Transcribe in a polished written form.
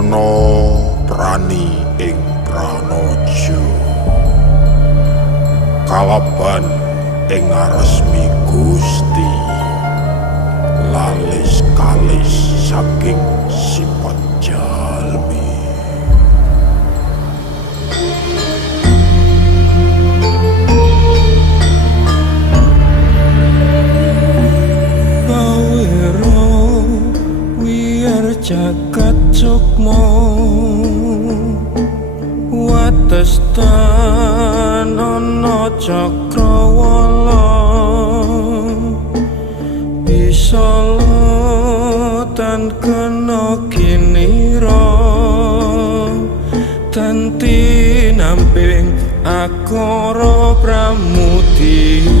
Krana prani ing pranaja kalaban ing ngaresmi Gusti lalis kalis saking sifat jalmi. Jagat sukma watestan ana cakrawala bisa tan kena kinira tanti namping akara pramudya.